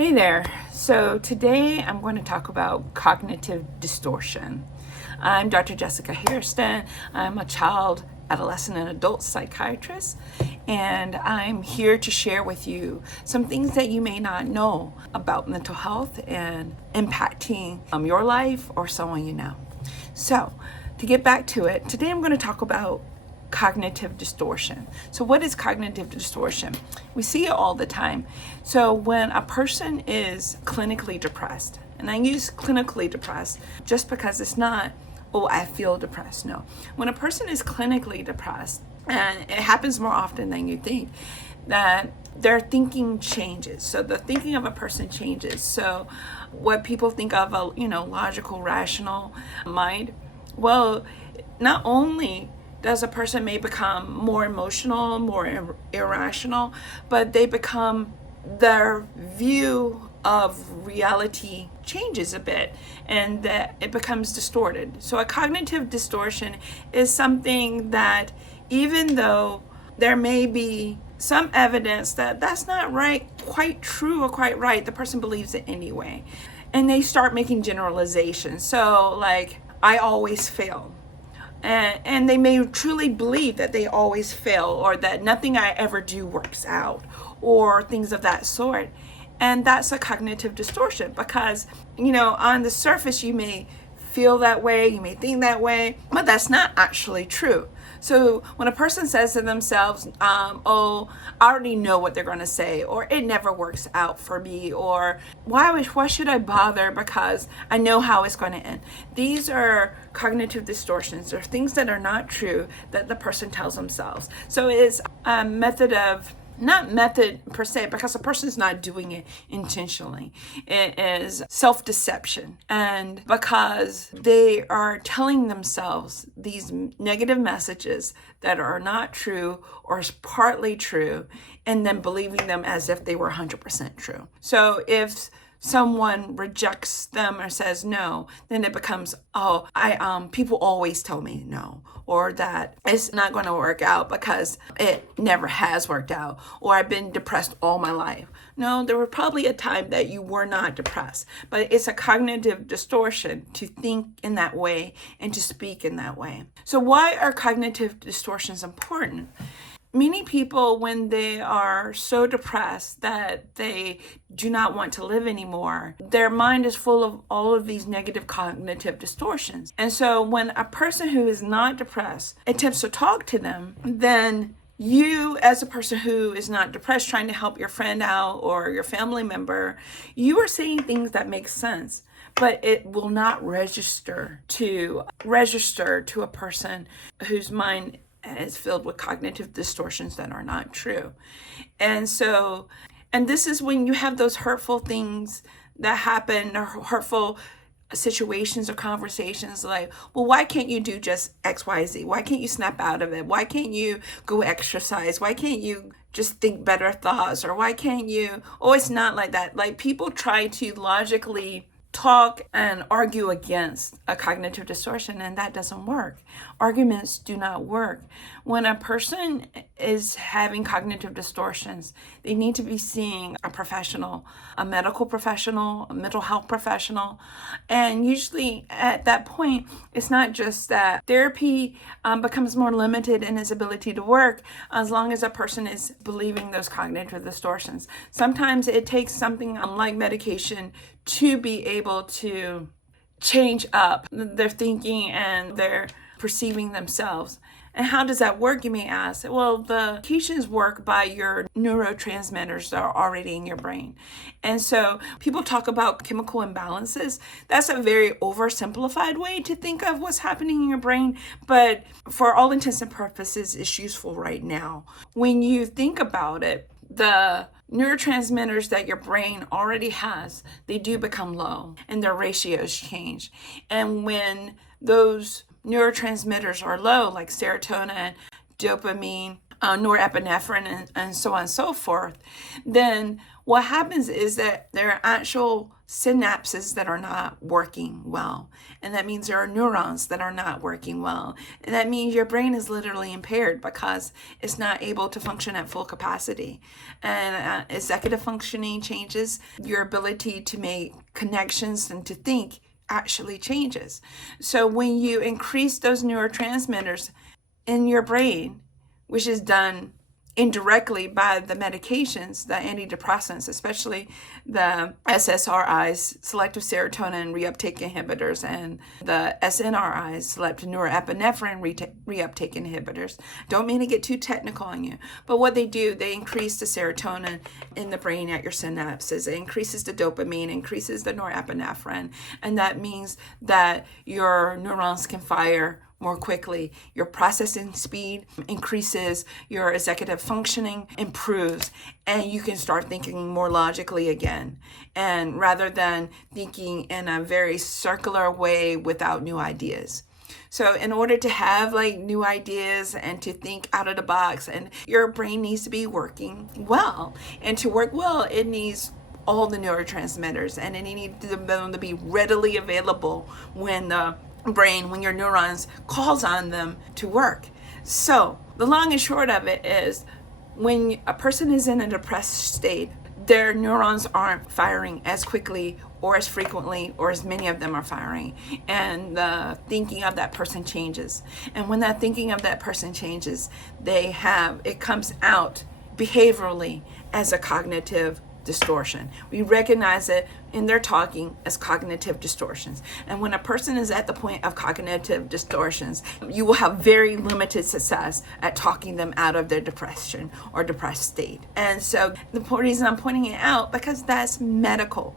Hey there. So today I'm going to talk about cognitive distortion. I'm Dr. Jessica Hairston. I'm a child, adolescent, and adult psychiatrist, and I'm here to share with you some things that you may not know about mental health and impacting your life or someone you know. So, to get back to it, today I'm going to talk about cognitive distortion. So what is cognitive distortion? We see it all the time. So when a person is clinically depressed, and I use clinically depressed just because it's not, oh, I feel depressed. No. When a person is clinically depressed, and it happens more often than you think, that their thinking changes. So the thinking of a person changes. So what people think of a, logical, rational mind, well, not only does a person may become more emotional, more irrational, but their view of reality changes a bit and that it becomes distorted. So a cognitive distortion is something that even though there may be some evidence that that's not quite true or quite right, the person believes it anyway. And they start making generalizations. So like, I always fail. And they may truly believe that they always fail or that nothing I ever do works out or things of that sort. And that's a cognitive distortion because, on the surface, you may feel that way, you may think that way, but that's not actually true. So when a person says to themselves, oh, I already know what they're going to say, or it never works out for me, or why should I bother because I know how it's going to end. These are cognitive distortions. They're things that are not true that the person tells themselves. So it's a not method per se, because a person is not doing it intentionally. It is self-deception. And because they are telling themselves these negative messages that are not true or is partly true, and then believing them as if they were 100% true. So if someone rejects them or says no, then it becomes, people always tell me no, or that it's not going to work out because it never has worked out, or I've been depressed all my life. No, there was probably a time that you were not depressed, but it's a cognitive distortion to think in that way and to speak in that way. So why are cognitive distortions important? Many people, when they are so depressed that they do not want to live anymore, their mind is full of all of these negative cognitive distortions. And so when a person who is not depressed attempts to talk to them, then you, as a person who is not depressed, trying to help your friend out or your family member, you are saying things that make sense, but it will not register to a person whose mind is filled with cognitive distortions that are not true. And this is when you have those hurtful things that happen, or hurtful situations or conversations like, well, why can't you do just X, Y, Z? Why can't you snap out of it? Why can't you go exercise? Why can't you just think better thoughts? Or why can't you? Oh, it's not like that. Like, people try to logically talk and argue against a cognitive distortion, and that doesn't work. Arguments do not work. When a person is having cognitive distortions, they need to be seeing a professional, a medical professional, a mental health professional. And usually at that point, it's not just that therapy becomes more limited in its ability to work as long as a person is believing those cognitive distortions. Sometimes it takes something like medication to be able to change up their thinking and their perceiving themselves. And how does that work, you may ask? Well, the medications work by your neurotransmitters that are already in your brain. And so people talk about chemical imbalances. That's a very oversimplified way to think of what's happening in your brain, but for all intents and purposes, it's useful right now. When you think about it, the neurotransmitters that your brain already has, they do become low and their ratios change. And when those neurotransmitters are low, like serotonin, dopamine, norepinephrine, and so on and so forth, then what happens is that there are actual synapses that are not working well. And that means there are neurons that are not working well. And that means your brain is literally impaired because it's not able to function at full capacity. And executive functioning changes, your ability to make connections and to think actually changes. So when you increase those neurotransmitters in your brain, which is done indirectly by the medications, the antidepressants, especially the SSRIs, selective serotonin reuptake inhibitors, and the SNRIs, selective norepinephrine reuptake inhibitors. Don't mean to get too technical on you, but what they do, they increase the serotonin in the brain at your synapses. It increases the dopamine, increases the norepinephrine, and that means that your neurons can fire more quickly. Your processing speed increases, your executive functioning improves, and you can start thinking more logically again. And rather than thinking in a very circular way without new ideas. So in order to have like new ideas and to think out of the box, and your brain needs to be working well. And to work well, it needs all the neurotransmitters, and it needs them to be readily available when the brain, when your neurons calls on them to work. So the long and short of it is, when a person is in a depressed state, their neurons aren't firing as quickly or as frequently, or as many of them are firing, and the thinking of that person changes. And when that thinking of that person changes, it comes out behaviorally as a cognitive distortion. We recognize it in their talking as cognitive distortions. And when a person is at the point of cognitive distortions, you will have very limited success at talking them out of their depression or depressed state. And so the reason I'm pointing it out, because that's medical.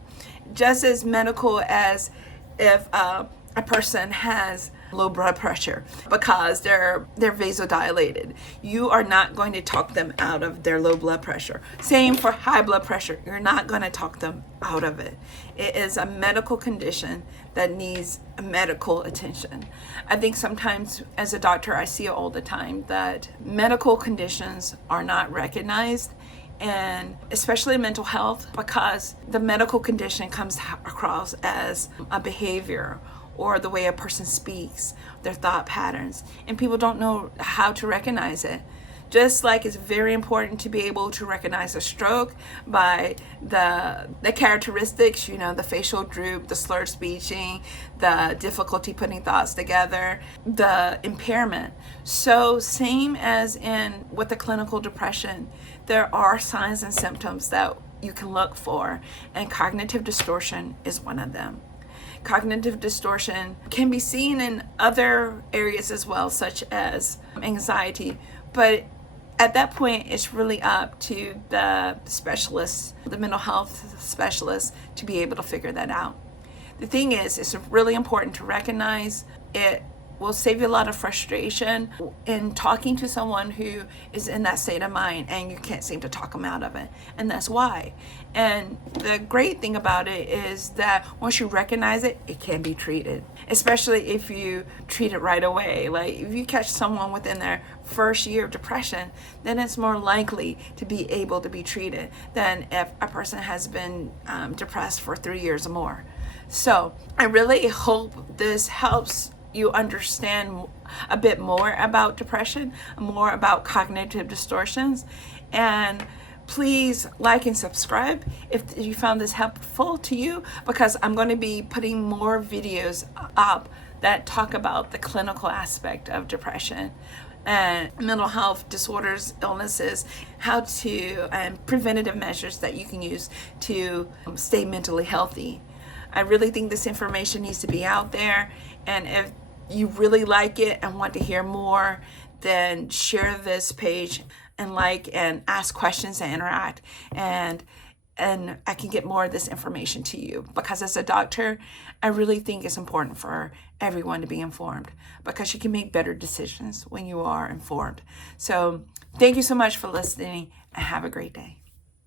Just as medical as if a person has low blood pressure because they're vasodilated. You are not going to talk them out of their low blood pressure. Same for high blood pressure. You're not going to talk them out of it. It is a medical condition that needs medical attention. I think sometimes as a doctor, I see it all the time that medical conditions are not recognized, and especially mental health, because the medical condition comes across as a behavior or the way a person speaks, their thought patterns, and people don't know how to recognize it. Just like it's very important to be able to recognize a stroke by the characteristics, the facial droop, the slurred speeching, the difficulty putting thoughts together, the impairment. So same as with the clinical depression, there are signs and symptoms that you can look for, and cognitive distortion is one of them. Cognitive distortion can be seen in other areas as well, such as anxiety, but at that point, it's really up to the specialists, the mental health specialists, to be able to figure that out. The thing is, it's really important to recognize it. Will save you a lot of frustration in talking to someone who is in that state of mind and you can't seem to talk them out of it. And that's why. And the great thing about it is that once you recognize it, it can be treated, especially if you treat it right away. Like if you catch someone within their first year of depression, then it's more likely to be able to be treated than if a person has been depressed for 3 years or more. So I really hope this helps you understand a bit more about depression, more about cognitive distortions. And please like and subscribe if you found this helpful to you, because I'm going to be putting more videos up that talk about the clinical aspect of depression and mental health disorders, illnesses, how to, and preventative measures that you can use to stay mentally healthy. I really think this information needs to be out there, and if you really like it and want to hear more, then share this page and like and ask questions and interact, and I can get more of this information to you, because as a doctor, I really think it's important for everyone to be informed, because you can make better decisions when you are informed. So thank you so much for listening, and have a great day.